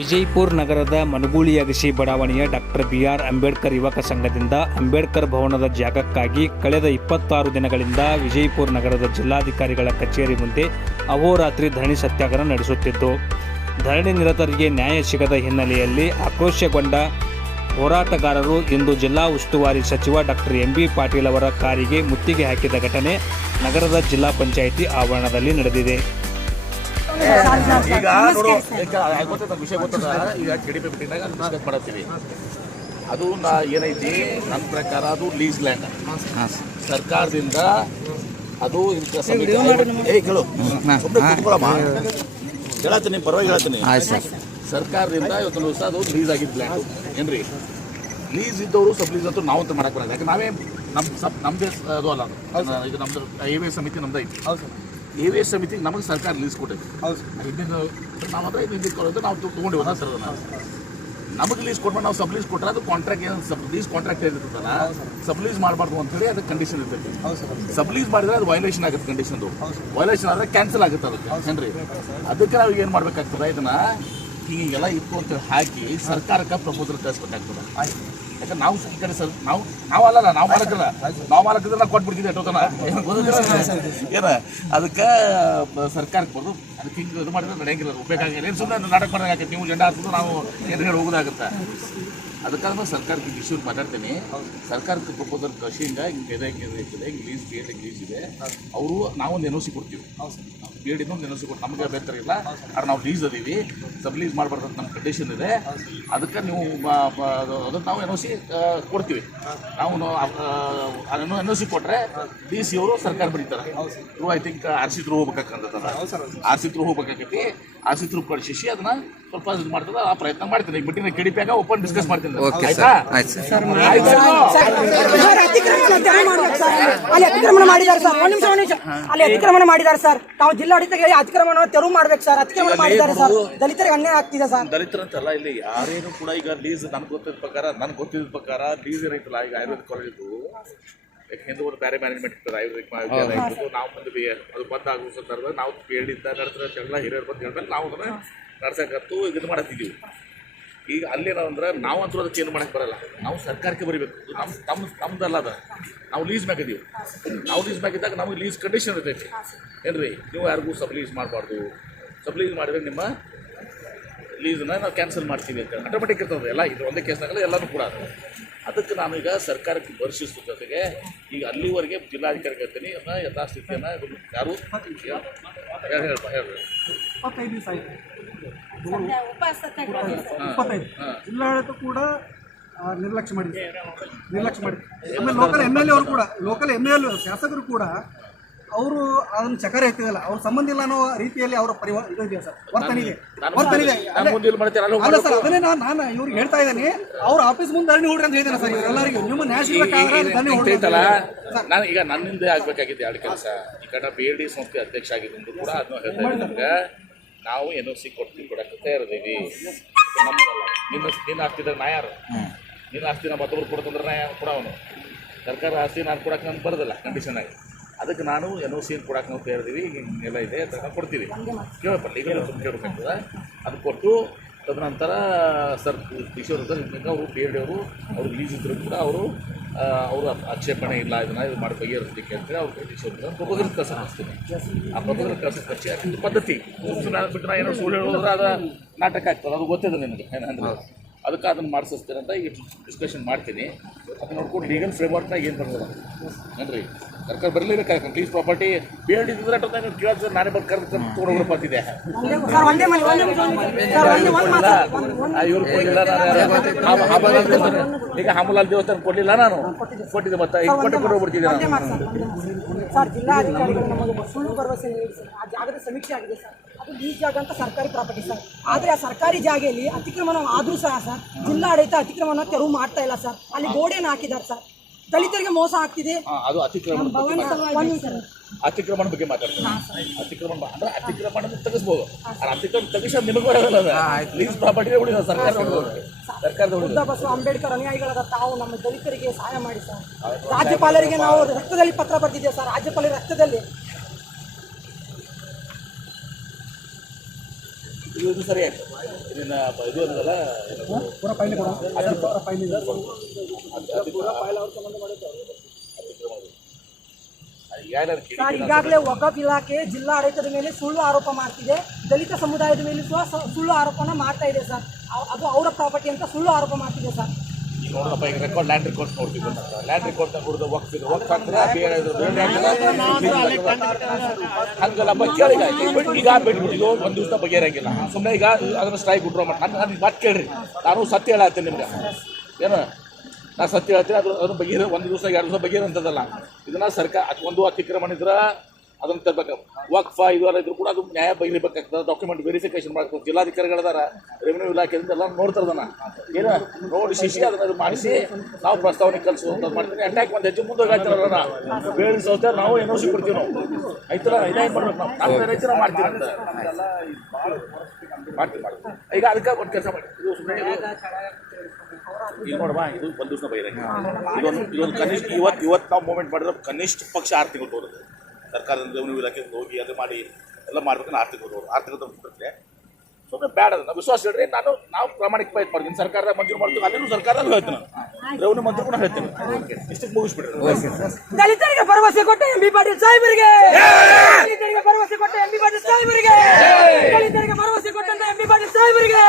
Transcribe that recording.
ವಿಜಯಪುರ ನಗರದ ಮನಗೂಳಿಯಗಸಿ ಬಡಾವಣೆಯ doctor B R. Ambedkar ಯುವಕ ಸಂಘದಿಂದ ಅಂಬೇಡ್ಕರ್ ಭವನದ ಜಾಗಕ್ಕಾಗಿ ಕಳೆದ 26 ದಿನಗಳಿಂದ ವಿಜಯಪುರ ನಗರದ ಜಿಲ್ಲಾಧಿಕಾರಿಗಳ ಕಚೇರಿ ಮುಂದೆ ಅಹೋರಾತ್ರಿ ಧರಣಿ ಸತ್ಯಾಗ್ರಹ ನಡೆಸುತ್ತಿದ್ದು, ಧರಣಿ ನಿರತರಿಗೆ ನ್ಯಾಯ ಸಿಗದ ಹಿನ್ನೆಲೆಯಲ್ಲಿ ಆಕ್ರೋಶಗೊಂಡ ಹೋರಾಟಗಾರರು ಇಂದು ಜಿಲ್ಲಾ ಉಸ್ತುವಾರಿ ಸಚಿವ ಡಾಕ್ಟರ್ ಎಂ.ಬಿ. ಪಾಟೀಲ್ ಅವರ ಕಾರಿಗೆ ಮುತ್ತಿಗೆ ಹಾಕಿದ ಘಟನೆ ನಗರದ ಜಿಲ್ಲಾ ಪಂಚಾಯಿತಿ ಆವರಣದಲ್ಲಿ ನಡೆದಿದೆ. ಈಗ ನೋಡು ವಿಷಯ ಗೊತ್ತದ. ಈಗ KDP ಮೀಟಿಂಗ್ನಾಗ ಡಿಸ್ಕಸ್ ಮಾಡತ್ತೀವಿ. ಅದು ಏನೈತಿ, ನನ್ನ ಪ್ರಕಾರ ಅದು ಲೀಸ್ ಲ್ಯಾಂಡ್ ಸರ್ಕಾರದಿಂದ. ಅದು ಹೇಳ್ತೀನಿ, ಪರವಾಗಿ ಹೇಳ್ತೀನಿ. ಸರ್ಕಾರದಿಂದ ಇವತ್ತು ದಿವಸ ಅದು ಲೀಸ್ ಆಗಿದ್ದು ಲ್ಯಾಂಡ್ ಏನ್ರಿ. ಲೀಸ್ ಇದ್ದವರು ಸಬ್ ಲೀಸ್ ಅಂತೂ ನಾವು ಅಂತ ಮಾಡಕ್ಕೆ ಬರಲ್ಲ. ಯಾಕೆ ನಾವೇ ನಮ್ಮದೇ ಅದು ಅಲ್ಲ. ಇದು ನಮ್ದು AVS ಸಮಿತಿ ನಮ್ದು ಐತಿ. AVS ಸಮಿತಿಗೆ ನಮಗೆ ಸರ್ಕಾರ ಲೀಸ್ ಕೊಟ್ಟೈತಿ. ಹಿಂದಿನ ನಾವು ಅಂದರೆ ಹಿಂದಿನ ನಾವು ತೊಗೊಂಡಿವಿ ಸರ್. ನಮಗೆ ಲೀಸ್ ಕೊಟ್ಬಿಟ್ಟು ನಾವು ಸಬ್ ಲೀಸ್ ಕೊಟ್ಟರೆ ಅದು ಕಾಂಟ್ರಾಕ್ಟ್ ಏನು ಲೀಸ್ ಕಾಂಟ್ರಾಕ್ಟ್ ಏನಿರ್ತದಲ್ಲ, ಸಬ್ ಲೀಸ್ ಮಾಡಬಾರ್ದು ಅಂತೇಳಿ ಅದಕ್ಕೆ ಕಂಡೀಷನ್ ಇರ್ತೈತಿ. ಸಬ್ ಲೀಸ್ ಮಾಡಿದ್ರೆ ಅದು ವೈಲೇಷನ್ ಆಗುತ್ತೆ. ಕಂಡೀಷನ್ದು ವೈಲೇಷನ್ ಆದರೆ ಕ್ಯಾನ್ಸಲ್ ಆಗುತ್ತೆ ಅದಕ್ಕೆ ಏನ್ರಿ. ಅದಕ್ಕೆ ನಾವು ಏನು ಮಾಡ್ಬೇಕಾಗ್ತದೆ, ಇದನ್ನು ಹೀಗೆಲ್ಲ ಇತ್ತು ಅಂತ ಹಾಕಿ ಸರ್ಕಾರಕ್ಕೆ ಪ್ರಪೋಸಲ್ ಕಳಿಸ್ಬೇಕಾಗ್ತದೆ. ಯಾಕಂದ್ರೆ ನಾವು ಈ ಕಡೆ ನಾವು ಅಲ್ಲಲ್ಲ, ನಾವು ಮಾಲಕಿದ್ರೆ ನಾವು ಕೊಟ್ಬಿಡ್ತಿದ್ದೆ ಎಷ್ಟೊತ್ತನ ಏನ. ಅದಕ್ಕೆ ಸರ್ಕಾರಕ್ಕೆ ಬರೋದು ಅದಕ್ಕೆ ಹಿಂಗೆ ಇದು ಮಾಡಿದ್ರೆ ನಡೆಯಂಗಿಲ್ಲ, ಉಪಯೋಗ. ಏನು ಸುಮ್ಮನೆ ನಾಟಕ ಮಾಡೋದಾಗತ್ತೆ, ನೀವು ಜೆಂಡಾ ಹಾಕಿದ್ರು ನಾವು ಎದುರುಗಡೆ ಹೋಗೋದಾಗುತ್ತೆ. ಅದಕ್ಕಾದ್ರೂ ಸರ್ಕಾರಕ್ಕೆ ಇಶ್ಯೂ ಮಾತಾಡ್ತೀನಿ. ಸರ್ಕಾರಕ್ಕೆ ಪ್ರಪೋಸಲ್ ಕಳಿಸಿ ಹಿಂಗೆ ಲೀಸ್ ಇದೆ ಅವರು ನಾವೊಂದು NOC ಕೊಡ್ತೀವಿ. BED ಇನ್ನೊಂದು NOC ಕೊಟ್ಟು ನಮಗೆ ಬೇಕಾಗಿಲ್ಲ, ಆದ್ರೆ ನಾವು ಲೀಸ್ ಅದೀವಿ, ಸಬ್ ಲೀಸ್ ಮಾಡಬಾರ್ದು ಅಂತ ನಮ್ಮ ಕಂಡೀಷನ್ ಇದೆ. ಅದಕ್ಕೆ ನೀವು ಅದಕ್ಕೆ ನಾವು NOC ಕೊಡ್ತೀವಿ. ನಾವು NOC ಕೊಟ್ಟರೆ DC ಅವರು ಸರ್ಕಾರ ಬರೀತಾರೆ. ಐ ಥಿಂಕ್ RC ಥ್ರೂ ಹೋಗ್ಬೇಕಾಗ್ತದ. RC ಥ್ರೂ ಹೋಗ್ಬೇಕಾಗೈತಿ. RC ಥ್ರೂ ಕಳಿಸಿ ಅದನ್ನ ಸ್ವಲ್ಪ ಇದು ಮಾಡ್ತದೆ. ಆ ಪ್ರಯತ್ನ ಮಾಡ್ತೀನಿ. ಈಗ ಬಿಟ್ಟಿನ KDP ಓಪನ್ ಡಿಸ್ಕಸ್ ಮಾಡ್ತೀನಿ. ಅಲ್ಲಿ ಅತಿಕ್ರಮಣ ಮಾಡಿದ್ದಾರೆ ಸರ್. ಒಂದು ನಿಮಿಷ ಅಲ್ಲಿ ಅತಿಕ್ರಮಣ ಮಾಡಿದ್ದಾರೆ ಸರ್. ನಾವು ಜಿಲ್ಲಾಡಳಿತಕ್ಕೆ ಅತಿಕ್ರಮಣ ತೆರವು ಮಾಡ್ಬೇಕು ಸರ್. ಅತಿಕ್ರಮಣ ಮಾಡಿದ್ದಾರೆ ಸರ್. ದಲಿತರಿಗೆ ಅನ್ಯಾಯ ಆಗ್ತಿದೆ ಸರ್. ದಲಿತರಂತಲ್ಲ, ಇಲ್ಲಿ ಯಾರೇನು ಕೂಡ ಈಗ ಲೀಸ್ ನನ್ಗೆ ಗೊತ್ತಿದ್ದ ಪ್ರಕಾರ ಲೀಸ್ ಏನೈತಲ್ಲ, ಈಗ ಆಯುರ್ವೇದಿಕ್ ಕಾಲೇಜು ಯಾಕೆಂದ್ರೆ ಒಂದು ಬೇರೆ ಮ್ಯಾನೇಜ್ಮೆಂಟ್ ಇರ್ತದೆ. ಆಯುರ್ವೇದಿಕ್ ನಾವು ಬಂದ್ವಿ, ಅದು ಬಂದಾಗುವ ಸಂದರ್ಭದಲ್ಲಿ ನಾವು ಹೇಳಿದ್ದ ನಡೆಸಿಲ್ಲ, ಹಿರಿಯರು ಬಂದು ಹೇಳ್ಬೇಕು, ನಾವು ಅದನ್ನು ನಡ್ಸಕ್ಕಂತೂ ಇದು ಮಾಡತ್ತಿದ್ದೀವಿ. ಈಗ ಅಲ್ಲೇನಂದ್ರೆ ನಾವು ಅಂತೂ ಅದಕ್ಕೆ ಏನು ಮಾಡಕ್ಕೆ ಬರಲ್ಲ. ನಾವು ಸರ್ಕಾರಕ್ಕೆ ಬರೀಬೇಕು. ನಮ್ದಲ್ಲ ಅದ. ನಾವು ಲೀಸ್ ಮ್ಯಾಗಿದ್ದೀವಿ. ನಾವು ಲೀಸ್ ಮ್ಯಾಗಿದ್ದಾಗ ನಮಗೆ ಲೀಸ್ ಕಂಡೀಷನ್ ಇರ್ತೈತಿ ಏನ್ರಿ. ನೀವು ಯಾರಿಗೂ ಸಬ್ ಲೀಸ್ ಮಾಡಬಾರ್ದು. ಸಬ್ ಲೀಸ್ ಮಾಡಿದ್ರೆ ನಿಮ್ಮ ಲೀಸನ್ನ ನಾವು ಕ್ಯಾನ್ಸಲ್ ಮಾಡ್ತೀವಿ ಅಂತ ಆಟೋಮೆಟಿಕ್ ಇರ್ತದೆ. ಎಲ್ಲ ಇದು ಒಂದೇ ಕೇಸ್ನಾಗಲ್ಲ, ಎಲ್ಲನೂ ಕೂಡ. ಅದಕ್ಕೆ ನಾನು ಈಗ ಸರ್ಕಾರಕ್ಕೆ ಪರಿಶೀಲಿಸಿದ ಜೊತೆಗೆ ಈಗ ಅಲ್ಲಿವರೆಗೆ ಜಿಲ್ಲಾಧಿಕಾರಿ ಹೇಳ್ತೀನಿ, ಅದನ್ನ ಯಥಾಸ್ಥಿತಿಯನ್ನು ಯಾರು ಜಿಲ್ಲಾಡಳಿತ ಕೂಡ ನಿರ್ಲಕ್ಷ್ಯ ಮಾಡಿದೆ. ಆಮೇಲೆ ಲೋಕಲ್ MLA ಅವರು ಕೂಡ, ಲೋಕಲ್ MLA ಶಾಸಕರು ಕೂಡ ಅವರು ಅದನ್ನು ಚಕರೆ ಎತ್ತಿದಲ್ಲ, ಅವ್ರ ಸಂಬಂಧ ಇಲ್ಲ ಅನ್ನೋ ರೀತಿಯಲ್ಲಿ ಅವರ ಇದು ಇದೆ ಸರ್, ವರ್ತನಿದೆ. ಅಲ್ಲ ಸರ್, ಅದನ್ನೇ ನಾನು ಇವ್ರಿಗೆ ಹೇಳ್ತಾ ಇದ್ದೀನಿ. ಅವ್ರ ಆಫೀಸ್ ಮುಂದೆ ಧರಣಿ ಹೊಡ್ರಿ ಅಂತ ಹೇಳಿದ್ದೇನೆ ಸರ್. ಇವರೆಲ್ಲರಿಗೂ ನಿಮ್ಮ ನ್ಯಾಯ ಸಿಗಬೇಕಾದ್ರೆ ಧರಣಿ ಹೊಡ್ತಲ್ಲ. ನಾನು ಈಗ ನನ್ನಿಂದ ಆಗ್ಬೇಕಾಗಿದ್ದೆ ಎರಡು ಕೆಲಸ. ಈ ಕಡೆ BED ಸಂಸ್ಥೆ ಅಧ್ಯಕ್ಷ ಆಗಿದ್ದು ಕೂಡ ಅದನ್ನು ಹೇಳ್ತಾ ಇದ್ದೀನಿ. ನಮ್ಗೆ ನಾವು NOC ಕೊಡಕ್ಕೆ ತಯಾರಿದ್ದೀವಿ. ನಮ್ದಲ್ಲ, ನಿನ್ನ ಆಗ್ತಿದ್ರೆ ನಾ ಯಾರು? ನಿನ್ನ ಆಸ್ತಿ ನಾವು ಮತ್ತೊಬ್ರು ಕೊಡ್ತಂದ್ರೆ ನಾ ಕೊಡವನು. ಸರ್ಕಾರ ಆಸ್ತಿ ನಾನು ಕೊಡಕ್ಕೆ ನನ್ಗೆ ಬರೋದಿಲ್ಲ ಕಂಡೀಷನ್ ಆಗಿ. ಅದಕ್ಕೆ ನಾನು NOC ಕೊಡಕ್ಕೆ ನಾವು ತಯಾರಿದ್ದೀವಿ. ಹಿಂಗೆಲ್ಲ ಇದೆ ಅಂತ ನಾವು ಕೊಡ್ತೀವಿ. ಕೇಳಪ್ಪ, ಈಗ ಕೇಳಬೇಕಾಗ್ತದೆ. ಅದು ಕೊಟ್ಟು ತದನಂತರ ಸರ್ ಕಿಶೋರ್ ಸರ್ ಅವರು BED ಅವರು ಲೀಸ್ ಇದ್ದರೂ ಕೂಡ ಅವರು ಆಕ್ಷೇಪಣೆ ಇಲ್ಲ, ಇದನ್ನು ಇದು ಮಾಡಿ ಬಗೆಹರಿಸಲಿಕ್ಕೆ ಅಂತೇಳಿ ಅವ್ರು ಕಿಶೋರ್ ಪ್ರಪೋಸಲ್ ಕಳ್ಸ ಕಳಿಸ್ತೀನಿ. ಆ ಪ್ರಪೋಸಲ್ ಕಳಿಸಿ ಅದು ಪದ್ಧತಿ. ಬಿಟ್ಟು ನಾ ಏನೋ ಸುಳ್ಳು ಹೇಳಿದ್ರೆ ಅದು ನಾಟಕ ಆಗ್ತದೆ. ಅದು ಗೊತ್ತಿದೆ ನಿಮಗೆ ಏನಂದ್ರೆ. ಅದಕ್ಕೆ ಅದನ್ನು ಮಾಡಿಸ್ತೀನಿ ಅಂತ ಈಗ ಡಿಸ್ಕಷನ್ ಮಾಡ್ತೀನಿ. ಅದನ್ನ ನೋಡ್ಕೊಂಡು ಲೀಗಲ್ ಫ್ರೇಮ್ವರ್ಕ್ನಾಗ ಏನು ಬರ್ತದೆ ಏನ್ರಿ. ಸರ್ಕಾರ ಬರಲೇಬೇಕಾಗ ಪ್ಲೀಸ್ ಪ್ರಾಪರ್ಟಿ BED ಇದ್ದರೆ ಕೇಳಿದ್ರೆ ನಾನೇ ಬಂದು ಕರೆದು ತೊಗೊಂಡೋಗ್ರ ಬರ್ತಿದ್ದೆ. ಇವ್ರು ಕೊಡಲಿಲ್ಲ, ಈಗ ಹಾಮುಲಾಲ್ ದೇವಸ್ಥಾನ ಕೊಡಲಿಲ್ಲ, ನಾನು ಕೊಟ್ಟಿದ್ದೆ. ಮತ್ತೆ ಈಗ ಕೊಟ್ಟು ಹೋಗ್ಬಿಡ್ತಿದ್ದೆ ಸರ್. ಜಿಲ್ಲಾಧಿಕಾರಿಗಳು ನಮಗೆ ಸುಳ್ಳು ಭರವಸೆ ನೀಡಿ ಸರ್. ಆ ಜಾಗದ ಸಮೀಕ್ಷೆ ಆಗಿದೆ ಸರ್. ಅದು ಲೀಸ್ ಜಾಗ ಅಂತ ಸರ್ಕಾರಿ ಪ್ರಾಪರ್ಟಿ ಸರ್. ಆದರೆ ಆ ಸರ್ಕಾರಿ ಜಾಗೆಯಲ್ಲಿ ಅತಿಕ್ರಮಣ ಆದರೂ ಸಹ ಸರ್ ಜಿಲ್ಲಾಡಳಿತ ಅತಿಕ್ರಮಣ ತೆರವು ಮಾಡ್ತಾ ಇಲ್ಲ ಸರ್. ಅಲ್ಲಿ ಗೋಡೆಯನ್ನು ಹಾಕಿದ್ದಾರೆ ಸರ್. ದಲಿತರಿಗೆ ಮೋಸ ಆಗ್ತಿದೆ. ಅದು ಅತಿಕ್ರಮಣ ಬಗ್ಗೆ ಮಾತಾಡ್ತೀನಿ. ಅತಿಕ್ರಮಣ ತೆಗಿಸ್ಬೋದು. ಅತಿಕ್ರಮಣ ತೆಗಿಸ ನಿಮಗೆ ಬರೋದಲ್ಲ. ಲೀಸ್ ಪ್ರಾಪರ್ಟಿ ಉಳಿದ ಸರ್ಕಾರದ ಬಸವ ಅಂಬೇಡ್ಕರ್ ಅನುಯಾಯಿಗಳಾದ ತಾವು ನಮ್ಮ ದಲಿತರಿಗೆ ಸಹಾಯ ಮಾಡಿ ಸರ್. ರಾಜ್ಯಪಾಲರಿಗೆ ನಾವು ರಕ್ತದಲ್ಲಿ ಪತ್ರ ಬರೆದಿದ್ದೇವೆ ಸರ್. ರಾಜ್ಯಪಾಲರ ರಕ್ತದಲ್ಲಿ ಇದು ಸರಿ ಆಯ್ತು ಇದನ್ನ ಇದು ಅನ್ನೋದಲ್ಲ ಪೂರ ಫೈಲ್ ಕೊಡೋ ಪೂರ ಫೈಲ್ ಇದೆ ಸರ್ ಈಗಾಗಲೇ ವಕಫ್ ಇಲಾಖೆ ಜಿಲ್ಲಾಡಳಿತದ ಮೇಲೆ ಸುಳ್ಳು ಆರೋಪ ಮಾಡ್ತಿದೆ, ದಲಿತ ಸಮುದಾಯದ ಮೇಲೆ ಸಹ ಸುಳ್ಳು ಆರೋಪನ ಮಾಡ್ತಾ ಇದೆ ಸರ್. ಅದು ಅವರ ಪ್ರಾಪರ್ಟಿ ಅಂತ ಸುಳ್ಳು ಆರೋಪ ಮಾಡ್ತಿದೆ ಸರ್. ಈಗ ನೋಡೋದಪ್ಪ, ಈಗ ರೆಕಾರ್ಡ್ ಲ್ಯಾಂಡ್ ರಿಕಾರ್ಡ್ಸ್ ನೋಡ್ತೀವಿ. ಲ್ಯಾಂಡ್ ರಿಕಾರ್ಡ್ ಕುಡಿದು ವಕ್ಫ್ ಆಗ್ತದೆ ಹಂಗಲ್ಲಪ್ಪ. ಕೇಳಿಗ ಈಗ ಬಿಟ್ಬಿಟ್ಟು ಒಂದು ದಿವಸ ಬಗೆಹರಂಗಿಲ್ಲ. ಸುಮ್ಮನೆ ಈಗ ಅದನ್ನ ಸ್ಟ್ರೈಕ್ ಬಿಟ್ರೋ ಮಾಡಿ ನನ್ನ ಮಾತು ಕೇಳ್ರಿ. ನಾನು ಸತ್ಯ ಹೇಳತ್ತೀನಿ ನಿಮ್ಗೆ, ಏನು ನಾನು ಸತ್ಯ ಹೇಳ್ತೀನಿ. ಅದನ್ನು ಬಗೆಹರ ಒಂದು ದಿವಸ 2 ದಿವಸ ಬಗೆಹರ ಅಂತದಲ್ಲ. ಇದನ್ನ ಸರ್ಕಾರ ಒಂದು ಅತಿಕ್ರಮಣ ಇದ್ರೆ ಅದನ್ನು ತರಬೇಕು. ವಕ್ಫ ಇದೆಲ್ಲ ಇದ್ರು ಕೂಡ ಅದು ನ್ಯಾಯ ಬಗೆಹರಿಬೇಕಾಗ್ತದೆ. ಡಾಕ್ಯುಮೆಂಟ್ ವೆರಿಫಿಕೇಶನ್ ಮಾಡ್ಬೇಕು. ಜಿಲ್ಲಾಧಿಕಾರಿಗಳದಾರ, ರೆವಿನ್ಯೂ ಇಲಾಖೆಯಿಂದ ಎಲ್ಲ ನೋಡ್ತಾರೆ. ಅದನ್ನು ಏನು ನೋಡಿ ಶಿಶಿ ಅದನ್ನು ಮಾಡಿಸಿ ನಾವು ಪ್ರಸ್ತಾವನೆ ಕಲಿಸುವಂಥದ್ದು ಮಾಡ್ತೀವಿ. ಅಟ್ಯಾಕ್ ಒಂದು ಹೆಚ್ಚು ಮುಂದೆ ಹೋಗ್ತಾರಲ್ಲ ಬೇರೆ ಸಂಸ್ಥೆ ನಾವು NOC ಕೊಡ್ತೀವಿ. ನಾವು ರೈತರ ಇದಾಗಿ ಮಾಡ್ಬೇಕು. ನಾವು ರೈತರ ಮಾಡ್ತೀವಿ ಅಂತ ಮಾಡ್ತೀವಿ. ಈಗ ಅದಕ್ಕೆ ಒಂದು ಕೆಲಸ ಮಾಡಿ, ಇದು ಸುಮ್ಮನೆ ಈಗ ನೋಡಮ್ಮ, ಇದು ಒಂದು ದಿವಸ ಬೈರಂಗಿಲ್ಲ. ಇದೊಂದು ಕನಿಷ್ಠ ಇವತ್ತು ನಾವು ಮೂವ್ಮೆಂಟ್ ಮಾಡಿದ್ರೆ ಕನಿಷ್ಠ ಪಕ್ಷ 6 ತಿಂಗಳು ತೋರುತ್ತೆ. ಸರ್ಕಾರದ ರೆವಿನ್ಯೂ ಇಲಾಖೆಯಿಂದ ಹೋಗಿ ಅದು ಮಾಡಿ ಎಲ್ಲ ಮಾಡ್ಬೇಕಂದ್ರೆ 6 ತಿಂಗಳು ತೋರು. 6 ತಿಂಗಳು ಬಿಡುತ್ತೆ. ಸುಮ್ಮನೆ ಬೇಡ, ನಾವು ವಿಶ್ವಾಸ ಹೇಳ್ರಿ. ನಾವು ಪ್ರಾಮಾಣಿಕ ಪ್ರಯತ್ನ ಮಾಡ್ತೀನಿ. ಸರ್ಕಾರ ಮಂಜೂರು ಮಾಡ್ತೀವಿ, ಅದೇನು ಸರ್ಕಾರದಲ್ಲಿ ಹೇಳ್ತೀನಿ. ನಾನು ರೆವಿನ್ಯೂ ಮಂತ್ರಿ ಕೂಡ ಹೇಳ್ತೀನಿ. ಇಷ್ಟಕ್ಕೆ ಮುಗಿಸ್ಬಿಡ್ರಿ. ದಲಿತರಿಗೆ ಭರವಸೆ ಕೊಟ್ಟ MB ಪಾಟೀಲ್ ಸಾಹೇಬರಿಗೆ, ದಲಿತರಿಗೆ ಭರವಸೆ ಕೊಟ್ಟ MB ಪಾಟೀಲ್ ಸಾಹೇಬರಿಗೆ, ದಲಿತರಿಗೆ ಭರವಸೆ ಕೊಟ್ಟಂತ MB ಪಾಟೀಲ್ ಸಾಹೇಬರಿಗೆ.